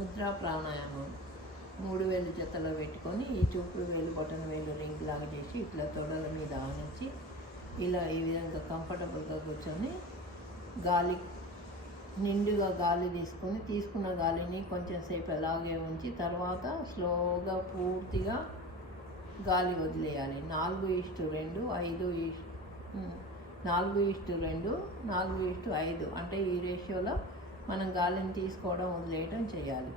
ముద్రా ప్రాణాయామం 3 వేలు జతలో పెట్టుకొని ఈ చూపుడు వేలు బొటన వేలు రింగ్ లాగా చేసి ఇట్లా తొడల మీద ఆనించి ఇలా ఈ విధంగా కంఫర్టబుల్గా కూర్చొని గాలి నిండుగా గాలి తీసుకున్న గాలిని కొంచెం సేపు అలాగే ఉంచి తర్వాత స్లోగా పూర్తిగా గాలి వదిలేయాలి. 4:2 4:2 4:5 అంటే ఈ రేషియోలో మనం గాలిని తీసుకోవడం వదిలేయడం చేయాలి.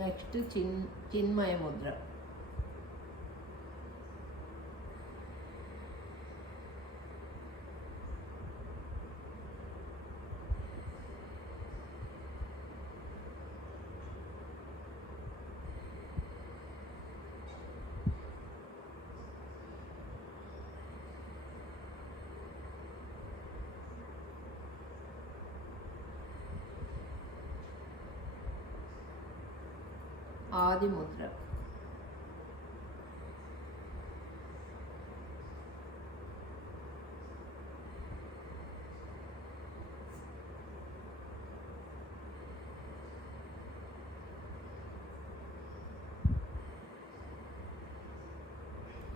నెక్స్ట్ చిన్మయ ముద్ర. ఆది ముద్ర.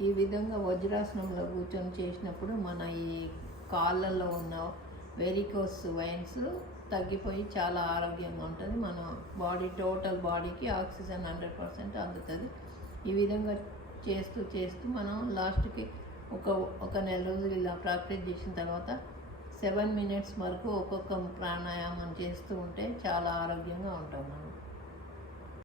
ఈ విధంగా వజ్రాసనంలో కూర్చొని చేసినప్పుడు మన ఈ కాళ్ళల్లో ఉన్న వెరికోస్ వైన్స్ తగ్గిపోయి చాలా ఆరోగ్యంగా ఉంటుంది. మన టోటల్ బాడీకి ఆక్సిజన్ 100% అందుతుంది. ఈ విధంగా చేస్తూ మనం లాస్ట్కి ఒక నెల రోజులు ఇలా ప్రాక్టీస్ చేసిన తర్వాత 7 minutes వరకు ఒక్కొక్క ప్రాణాయామం చేస్తూ ఉంటే చాలా ఆరోగ్యంగా ఉంటాం మనం.